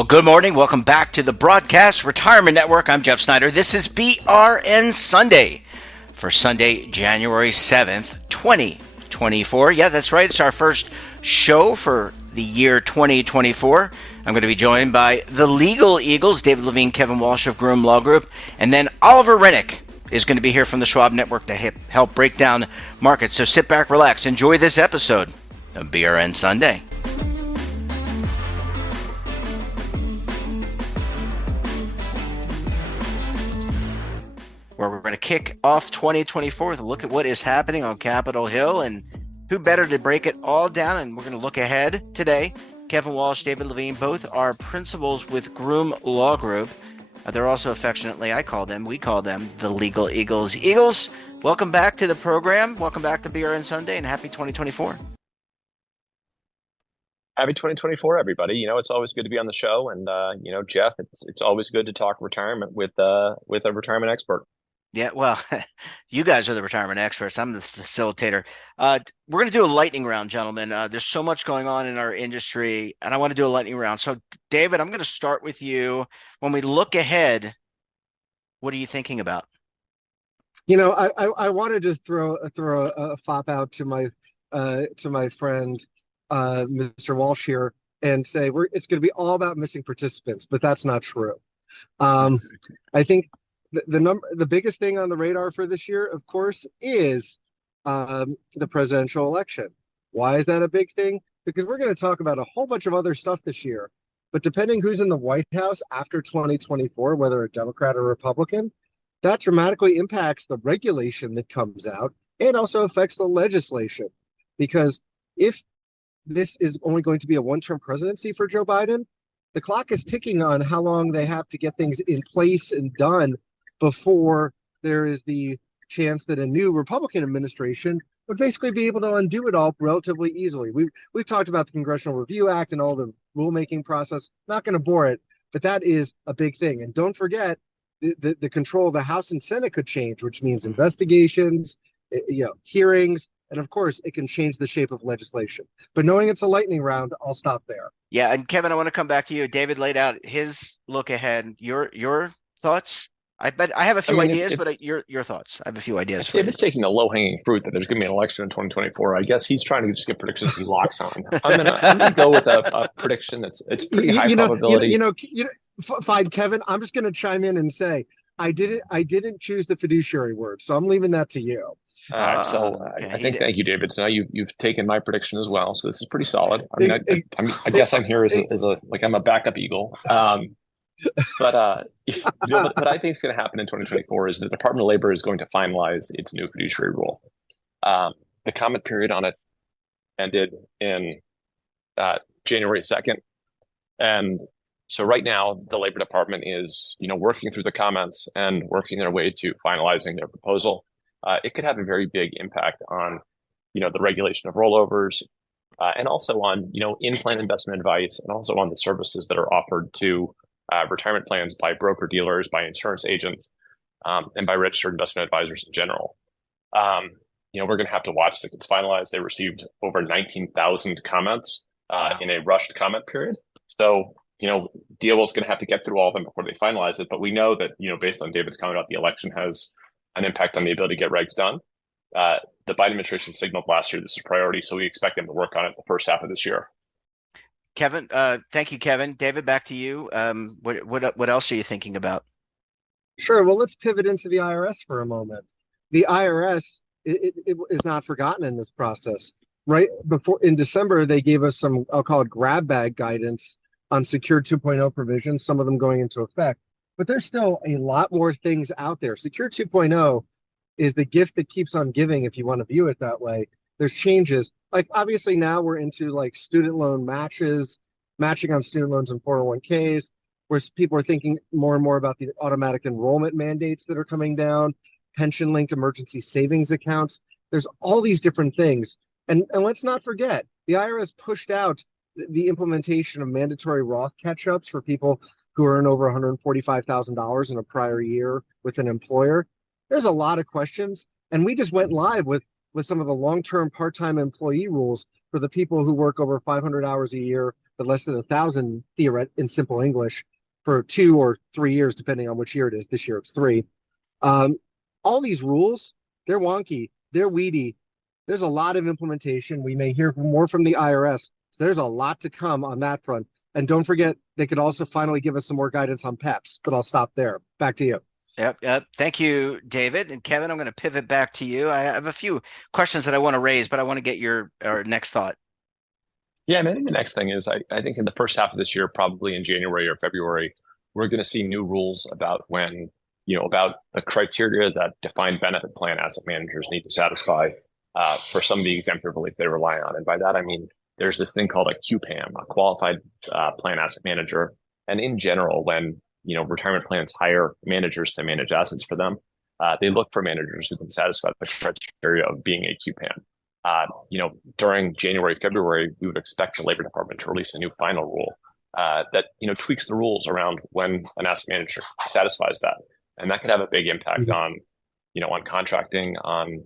Well, good morning. Welcome back to the Broadcast Retirement Network. I'm Jeff Snyder. This is BRN Sunday for Sunday, January 7th, 2024. Yeah, that's right. It's our first show for the year 2024. I'm going to be joined by the Legal Eagles, David Levine, Kevin Walsh of Groom Law Group, and then Oliver Rennick is going to be here from the Schwab Network to help break down markets. So sit back, relax, enjoy this episode of BRN Sunday. Where we're going to kick off 2024 with a look at what is happening on Capitol Hill, and who better to break it all down. And we're going to look ahead today. Kevin Walsh, David Levine, both are principals with Groom Law Group. They're also affectionately, we call them the Legal Eagles. Eagles, welcome back to the program. Welcome back to BRN Sunday, and happy 2024. Happy 2024, everybody. You know, it's always good to be on the show. And, Jeff, it's always good to talk retirement with a retirement expert. Yeah, well, you guys are the retirement experts. I'm the facilitator. We're going to do a lightning round, gentlemen. There's so much going on in our industry, and I want to do a lightning round. So, David, I'm going to start with you. When we look ahead, what are you thinking about? You know, I want to just throw a fop out to my friend, Mr. Walsh here, and say it's going to be all about missing participants, but that's not true. I think the biggest thing on the radar for this year, of course, is the presidential election. Why is that a big thing? Because we're going to talk about a whole bunch of other stuff this year. But depending who's in the White House after 2024, whether a Democrat or Republican, that dramatically impacts the regulation that comes out and also affects the legislation. Because if this is only going to be a one-term presidency for Joe Biden, the clock is ticking on how long they have to get things in place and done before there is the chance that a new Republican administration would basically be able to undo it all relatively easily. We've talked about the Congressional Review Act and all the rulemaking process. Not going to bore it, but that is a big thing. And don't forget, the control of the House and Senate could change, which means investigations, hearings, and of course, it can change the shape of legislation. But knowing it's a lightning round, I'll stop there. Yeah, and Kevin, I want to come back to you. David laid out his look ahead. Your thoughts? I have a few ideas, but your thoughts. I have a few ideas. If David's taking the low-hanging fruit that there's going to be an election in 2024, I guess he's trying to just get predictions he locks on. I'm gonna go with a prediction it's pretty high probability. Fine, Kevin. I'm just going to chime in and say I didn't choose the fiduciary word, so I'm leaving that to you. I think thank you, David. So now you've taken my prediction as well. So this is pretty solid. I mean, I guess I'm here as I'm a backup Eagle. But what I think is going to happen in 2024 is the Department of Labor is going to finalize its new fiduciary rule. The comment period on it ended in January 2nd. And so right now, the Labor Department is, working through the comments and working their way to finalizing their proposal. It could have a very big impact on, the regulation of rollovers and also on, in-plan investment advice and also on the services that are offered to retirement plans by broker-dealers, by insurance agents, and by registered investment advisors in general. We're going to have to watch that it's finalized. They received over 19,000 comments in a rushed comment period. So, DOL is going to have to get through all of them before they finalize it. But we know that, based on David's comment about the election has an impact on the ability to get regs done. The Biden administration signaled last year this is a priority, so we expect them to work on it the first half of this year. Kevin, thank you, Kevin. David, back to you. What else are you thinking about? Sure. Well, let's pivot into the IRS for a moment. The IRS it is not forgotten in this process. Right before in December, they gave us some, I'll call it grab bag guidance on Secure 2.0 provisions, some of them going into effect. But there's still a lot more things out there. Secure 2.0 is the gift that keeps on giving, if you want to view it that way. There's changes. Like, obviously, now we're into like student loan matching on student loans and 401ks, where people are thinking more and more about the automatic enrollment mandates that are coming down, pension-linked emergency savings accounts. There's all these different things. And let's not forget, the IRS pushed out the implementation of mandatory Roth catch-ups for people who earn over $145,000 in a prior year with an employer. There's a lot of questions. And we just went live with some of the long-term part-time employee rules for the people who work over 500 hours a year but less than 1,000 in simple English for 2 or 3 years, depending on which year it is. This year it's 3. All these rules, they're wonky, they're weedy. There's a lot of implementation. We may hear more from the IRS. So there's a lot to come on that front. And don't forget, they could also finally give us some more guidance on PEPs, but I'll stop there. Back to you. Yep. Thank you, David. And Kevin, I'm going to pivot back to you. I have a few questions that I want to raise, but I want to get your next thought. Yeah, I think the next thing is I think in the first half of this year, probably in January or February, we're going to see new rules about about the criteria that defined benefit plan asset managers need to satisfy for some of the exemptive relief they rely on. And by that, I mean, there's this thing called a QPAM, a qualified plan asset manager. And in general, when retirement plans hire managers to manage assets for them, they look for managers who can satisfy the criteria of being a QPAM. During January, February, we would expect the Labor Department to release a new final rule that tweaks the rules around when an asset manager satisfies that, and that could have a big impact on contracting, on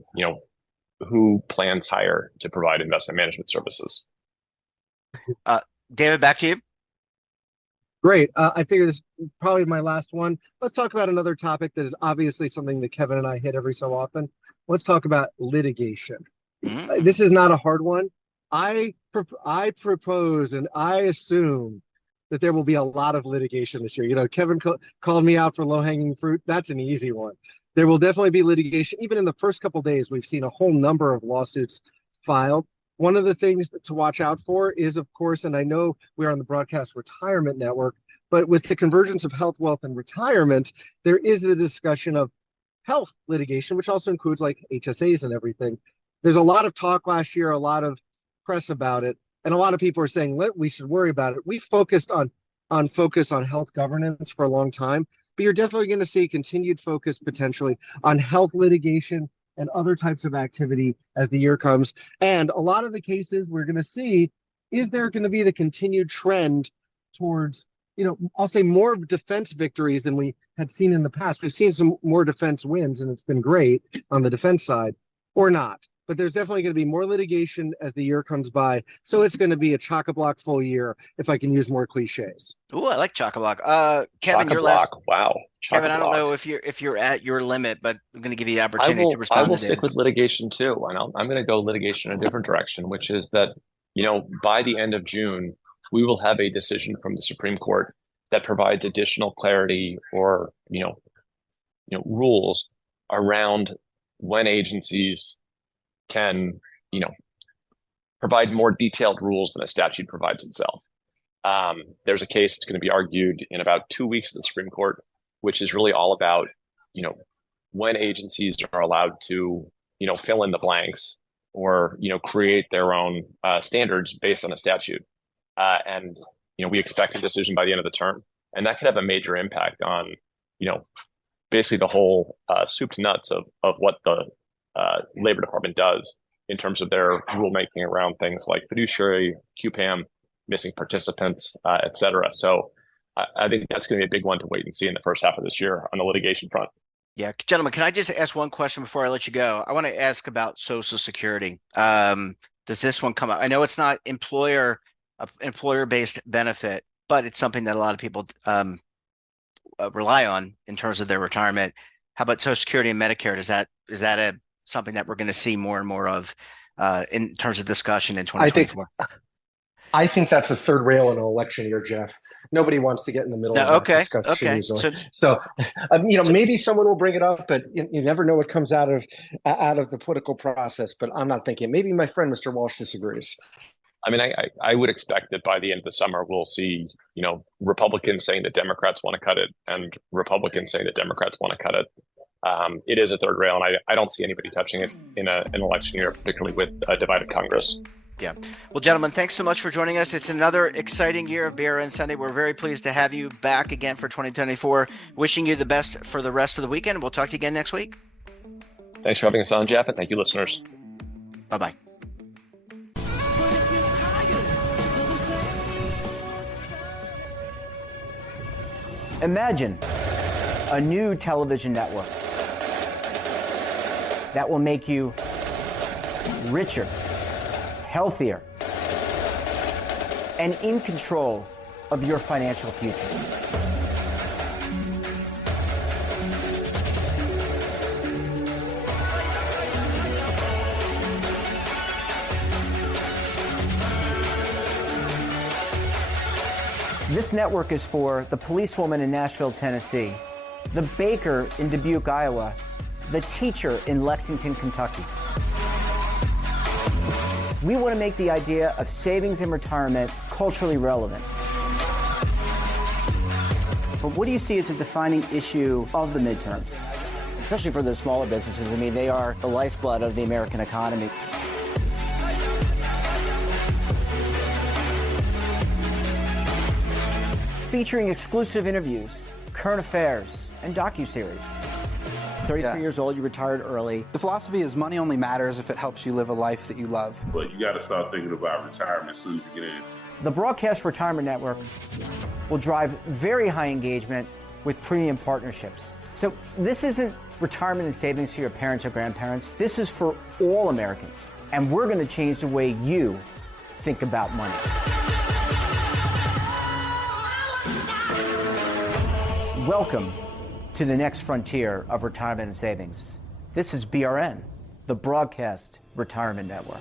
who plans hire to provide investment management services. David, back to you. Great. I figure this is probably my last one. Let's talk about another topic that is obviously something that Kevin and I hit every so often. Let's talk about litigation. This is not a hard one. I propose and I assume that there will be a lot of litigation this year. Kevin called me out for low-hanging fruit. That's an easy one. There will definitely be litigation. Even in the first couple of days, we've seen a whole number of lawsuits filed. One of the things to watch out for is, of course, and I know we're on the Broadcast Retirement Network, but with the convergence of health, wealth, and retirement, there is the discussion of health litigation, which also includes like HSAs and everything. There's a lot of talk last year, a lot of press about it, and a lot of people are saying we should worry about it. We focused on health governance for a long time, but you're definitely going to see continued focus potentially on health litigation and other types of activity as the year comes. And a lot of the cases we're going to see, is there going to be the continued trend towards, I'll say more defense victories than we had seen in the past. We've seen some more defense wins, and it's been great on the defense side, or not. But there's definitely going to be more litigation as the year comes by. So it's going to be a chock-a-block full year, if I can use more cliches. Ooh, I like chock-a-block. Kevin, your last. Wow. Kevin, I don't know if you're at your limit, but I'm going to give you the opportunity to respond. I will stick with litigation too, and I'm going to go litigation in a different direction, which is that by the end of June, we will have a decision from the Supreme Court that provides additional clarity or rules around when agencies can provide more detailed rules than a statute provides itself. There's a case that's going to be argued in about 2 weeks at the Supreme Court, which is really all about when agencies are allowed to fill in the blanks or create their own standards based on a statute, and we expect a decision by the end of the term, and that could have a major impact on basically the whole soup to nuts of what the Labor Department does in terms of their rulemaking around things like fiduciary, QPAM, missing participants, et cetera. So I think that's going to be a big one to wait and see in the first half of this year on the litigation front. Yeah, gentlemen, can I just ask one question before I let you go? I want to ask about Social Security. Does this one come up? I know it's not employer-based benefit, but it's something that a lot of people rely on in terms of their retirement. How about Social Security and Medicare? Is that something that we're going to see more and more of in terms of discussion in 2024? I think that's a third rail in an election year, Jeff. Nobody wants to get in the middle of that discussion usually. So maybe someone will bring it up, but you never know what comes out of the political process. But I'm not thinking. Maybe my friend Mr. Walsh disagrees. I mean, I would expect that by the end of the summer, we'll see, Republicans saying that Democrats want to cut it and Republicans saying that Democrats want to cut it. It is a third rail, and I don't see anybody touching it in an election year, particularly with a divided Congress. Yeah. Well, gentlemen, thanks so much for joining us. It's another exciting year of BRN Sunday. We're very pleased to have you back again for 2024. Wishing you the best for the rest of the weekend. We'll talk to you again next week. Thanks for having us on, Jeff, and thank you, listeners. Bye-bye. Imagine a new television network that will make you richer, healthier, and in control of your financial future. This network is for the policewoman in Nashville, Tennessee, the baker in Dubuque, Iowa, the teacher in Lexington, Kentucky. We want to make the idea of savings and retirement culturally relevant. But what do you see as a defining issue of the midterms? Especially for the smaller businesses. I mean, they are the lifeblood of the American economy. Featuring exclusive interviews, current affairs, and docuseries. 33 years old, you retired early. The philosophy is money only matters if it helps you live a life that you love. But you got to start thinking about retirement as soon as you get in. The Broadcast Retirement Network will drive very high engagement with premium partnerships. So this isn't retirement and savings for your parents or grandparents. This is for all Americans. And we're going to change the way you think about money. Welcome to the next frontier of retirement and savings. This is BRN, the Broadcast Retirement Network.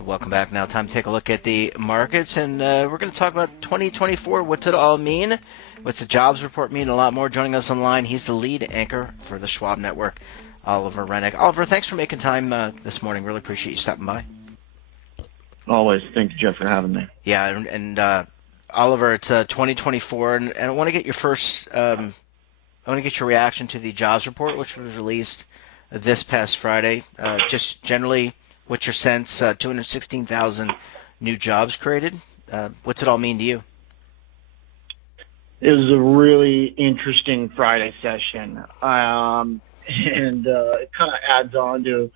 Welcome back. Now time to take a look at the markets, and we're going to talk about 2024. What's it all mean? What's the jobs report mean? A lot more. Joining us online, he's the lead anchor for the Schwab Network, Oliver Rennick. Oliver, thanks for making time this morning. Really appreciate you stopping by. Always. Thank you, Jeff, for having me. Yeah, and Oliver, it's 2024, and I want to get your first. I want to get your reaction to the jobs report, which was released this past Friday. Just generally, what's your sense? 216,000 new jobs created. What's it all mean to you? It was a really interesting Friday session, and it kind of adds on to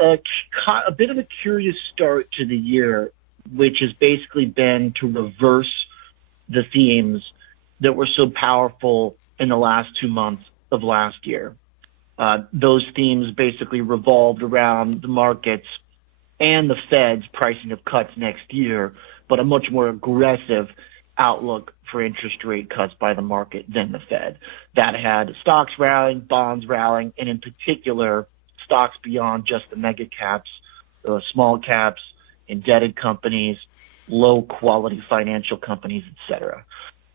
a bit of a curious start to the year, which has basically been to reverse the themes that were so powerful in the last 2 months of last year. Those themes basically revolved around the markets and the Fed's pricing of cuts next year, but a much more aggressive outlook for interest rate cuts by the market than the Fed. That had stocks rallying, bonds rallying, and in particular, stocks beyond just the mega caps, the small caps, indebted companies, low quality financial companies, etc.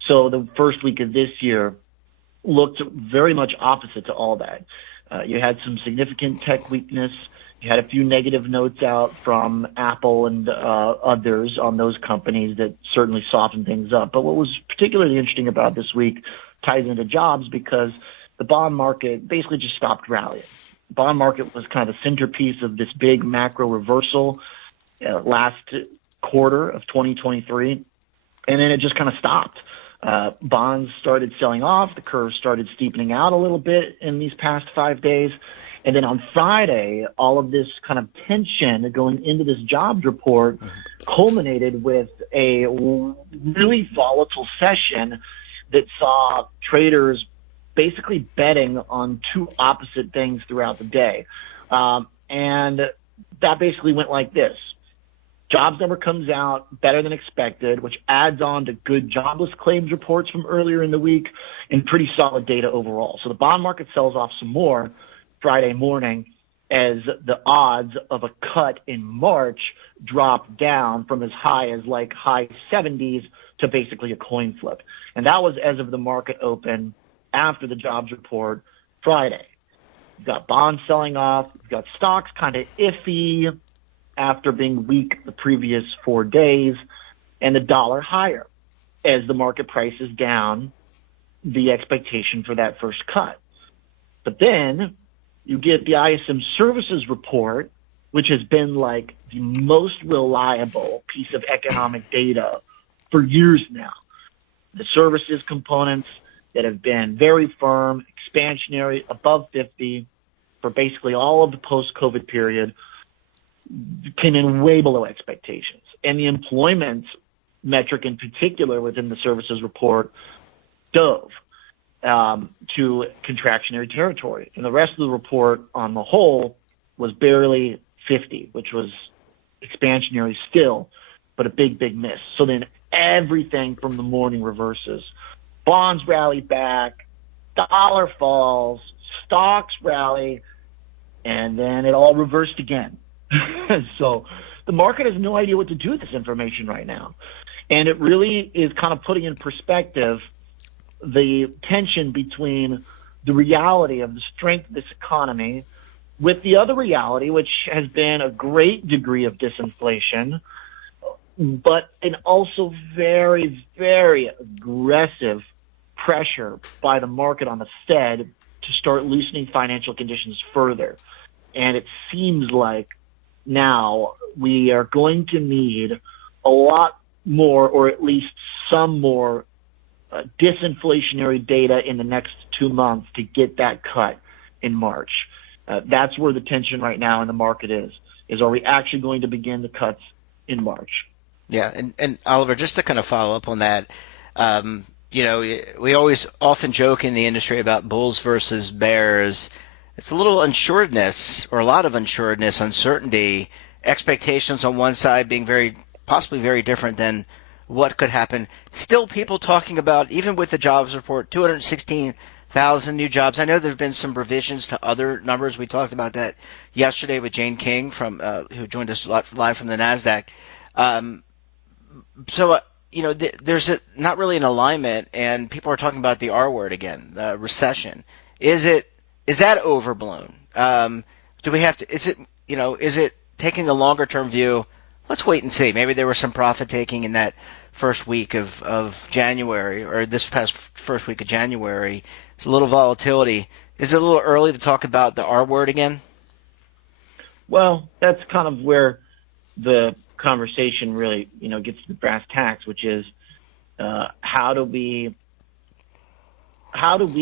So the first week of this year looked very much opposite to all that. You had some significant tech weakness. You had a few negative notes out from Apple and others on those companies that certainly softened things up. But what was particularly interesting about this week ties into jobs because the bond market basically just stopped rallying. The bond market was kind of the centerpiece of this big macro reversal last quarter of 2023, and then it just kind of stopped. Bonds started selling off. The curve started steepening out a little bit in these past 5 days. And then on Friday, all of this kind of tension going into this jobs report culminated with a really volatile session that saw traders basically betting on two opposite things throughout the day. And that basically went like this. Jobs number comes out better than expected, which adds on to good jobless claims reports from earlier in the week and pretty solid data overall. So the bond market sells off some more Friday morning as the odds of a cut in March dropped down from as high as like high 70s to basically a coin flip. And that was as of the market open after the jobs report Friday. You've got bonds selling off. You've got stocks kind of iffy after being weak the previous 4 days, and the dollar higher as the market prices down the expectation for that first cut. But then you get the ISM services report, which has been like the most reliable piece of economic data for years now. The services components that have been very firm, expansionary, above 50 for basically all of the post-COVID period, came in way below expectations. And the employment metric in particular within the services report dove to contractionary territory. And the rest of the report on the whole was barely 50, which was expansionary still, but a big, big miss. So then everything from the morning reverses. Bonds rally back, dollar falls, stocks rally, and then it all reversed again. So the market has no idea what to do with this information right now. And it really is kind of putting in perspective the tension between the reality of the strength of this economy with the other reality, which has been a great degree of disinflation, but an also very, very aggressive pressure by the market on the Fed to start loosening financial conditions further. And it seems like now we are going to need a lot more, or at least some more, disinflationary data in the next 2 months to get that cut in March. That's where the tension right now in the market is are we actually going to begin the cuts in March? Yeah, and Oliver, just to kind of follow up on that, we always often joke in the industry about bulls versus bears. It's a little unsuredness, or a lot of unsuredness, uncertainty, expectations on one side being possibly very different than what could happen. Still people talking about, even with the jobs report, 216,000 new jobs. I know there have been some revisions to other numbers. We talked about that yesterday with Jane King, who joined us live from the NASDAQ. There's not really an alignment, and people are talking about the R word again, recession. Is that overblown? Do we have to? Is it taking a longer term view? Let's wait and see. Maybe there was some profit taking in that first week of January, or this past first week of January. It's a little volatility. Is it a little early to talk about the R word again? Well, that's kind of where the conversation really, gets to the brass tacks, which is how do we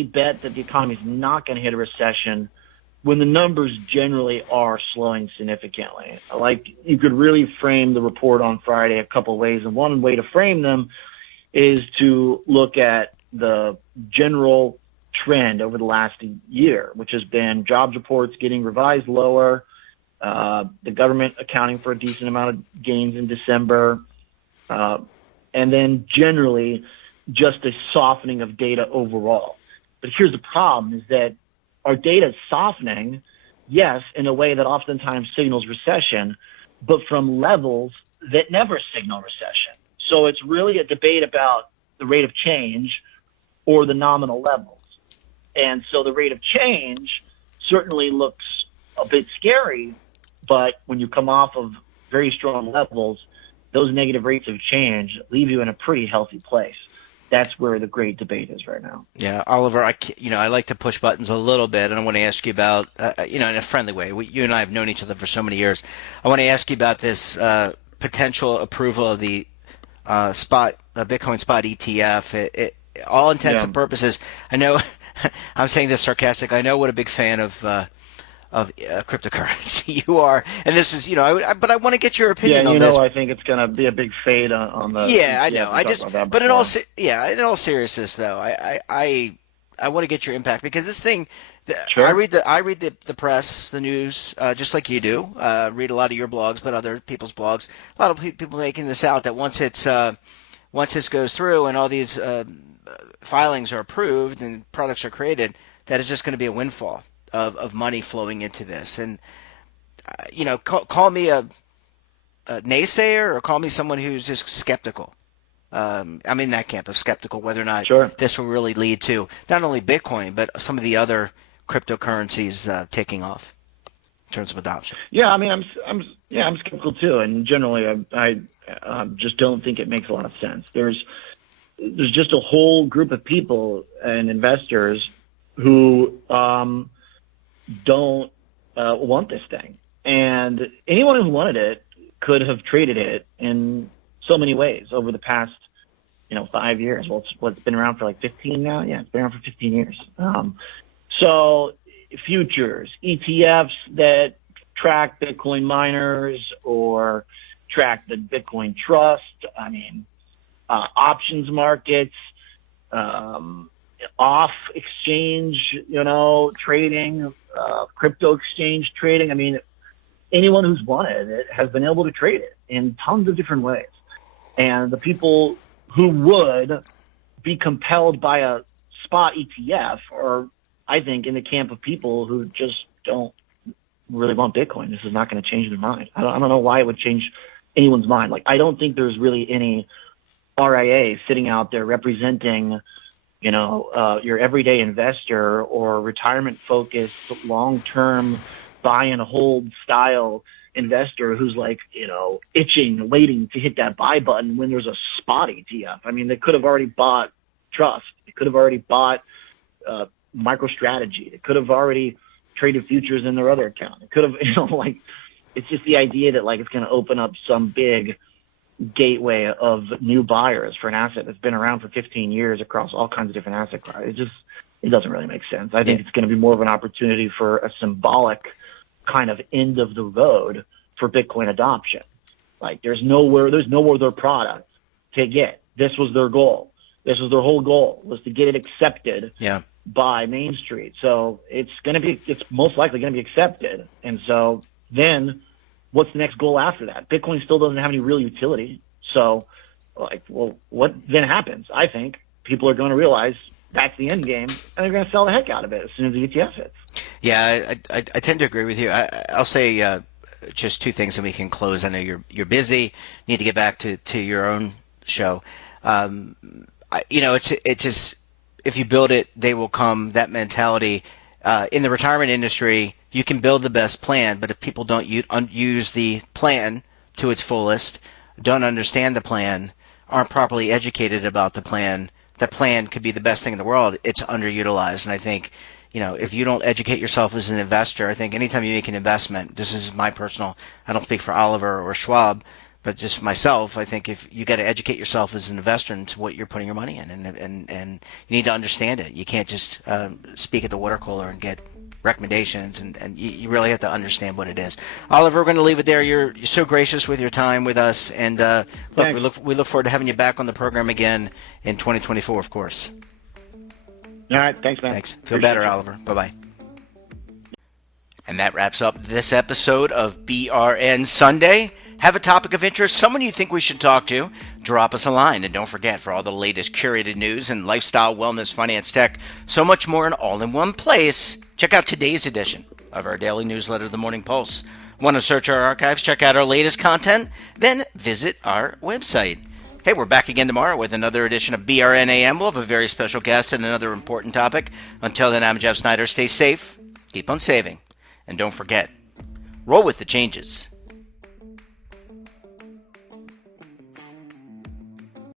bet that the economy is not going to hit a recession when the numbers generally are slowing significantly? Like, you could really frame the report on Friday a couple ways, and one way to frame them is to look at the general trend over the last year, which has been jobs reports getting revised lower, the government accounting for a decent amount of gains in December, and then generally just a softening of data overall. But here's the problem, is that our data is softening, yes, in a way that oftentimes signals recession, but from levels that never signal recession. So it's really a debate about the rate of change or the nominal levels. And so the rate of change certainly looks a bit scary, but when you come off of very strong levels, those negative rates of change leave you in a pretty healthy place. That's where the great debate is right now. Yeah, Oliver, I like to push buttons a little bit, and I want to ask you about, in a friendly way. You and I have known each other for so many years. I want to ask you about this potential approval of the Bitcoin spot ETF. All intents and purposes, I know I'm saying this sarcastic. I know what a big fan of cryptocurrency you are, and this is, but I want to get your opinion on this. I think it's going to be a big fade on the. Yeah, I know. But in all seriousness, though, I want to get your impact, because this thing, sure. I read the press, the news, just like you do. Read a lot of your blogs, but other people's blogs. A lot of people making this out that once this goes through and all these filings are approved and products are created, that it's just going to be a windfall of money flowing into this. And call me a naysayer, or call me someone who's just skeptical. I'm in that camp of skeptical whether or not this will really lead to not only Bitcoin but some of the other cryptocurrencies taking off in terms of adoption. Yeah, I mean, I'm skeptical too, and generally I just don't think it makes a lot of sense. There's just a whole group of people and investors who don't want this thing, and anyone who wanted it could have traded it in so many ways over the past 5 years. Well, it's been around for like 15 now. Yeah, it's been around for 15 years. So futures, ETFs that track Bitcoin miners or track the Bitcoin trust. I mean, options markets, off exchange, trading, crypto exchange trading. I mean, anyone who's wanted it has been able to trade it in tons of different ways. And the people who would be compelled by a spot ETF are, I think, in the camp of people who just don't really want Bitcoin. This is not going to change their mind. I don't know why it would change anyone's mind. Like, I don't think there's really any RIA sitting out there representing, your everyday investor or retirement-focused, long-term buy and hold style investor who's like, itching, waiting to hit that buy button when there's a spot ETF. I mean, they could have already bought Trust. They could have already bought MicroStrategy. They could have already traded futures in their other account. It could have, it's just the idea that it's going to open up some big gateway of new buyers for an asset that's been around for 15 years across all kinds of different asset classes. It doesn't really make sense. I think it's going to be more of an opportunity for a symbolic kind of end of the road for Bitcoin adoption. There's no other product to get. This was their goal. This was their whole goal, was to get it accepted by Main Street. So it's most likely going to be accepted. And so then what's the next goal after that? Bitcoin still doesn't have any real utility. So what then happens? I think people are going to realize that's the end game, and they're going to sell the heck out of it as soon as the ETF hits. Yeah, I tend to agree with you. I'll say just two things, and we can close. I know you're busy, need to get back to your own show. It's just, if you build it, they will come. That mentality in the retirement industry, you can build the best plan, but if people don't use the plan to its fullest, don't understand the plan, aren't properly educated about the plan could be the best thing in the world. It's underutilized, and I think, if you don't educate yourself as an investor, I think anytime you make an investment, this is my personal, I don't speak for Oliver or Schwab, but just myself, I think if you got to educate yourself as an investor into what you're putting your money in, and you need to understand it. You can't just speak at the water cooler and get recommendations, and you really have to understand what it is. Oliver, we're going to leave it there. You're so gracious with your time with us, and we look forward to having you back on the program again in 2024, of course. All right, thanks, man. Thanks. Feel better, Oliver. Bye-bye. And that wraps up this episode of BRN Sunday. Have a topic of interest, someone you think we should talk to, drop us a line. And don't forget, for all the latest curated news and lifestyle, wellness, finance, tech, so much more and all in one place, check out today's edition of our daily newsletter, The Morning Pulse. Want to search our archives, check out our latest content? Then visit our website. Hey, we're back again tomorrow with another edition of BRN AM. We'll have a very special guest and another important topic. Until then, I'm Jeff Snyder. Stay safe, keep on saving, and don't forget, roll with the changes.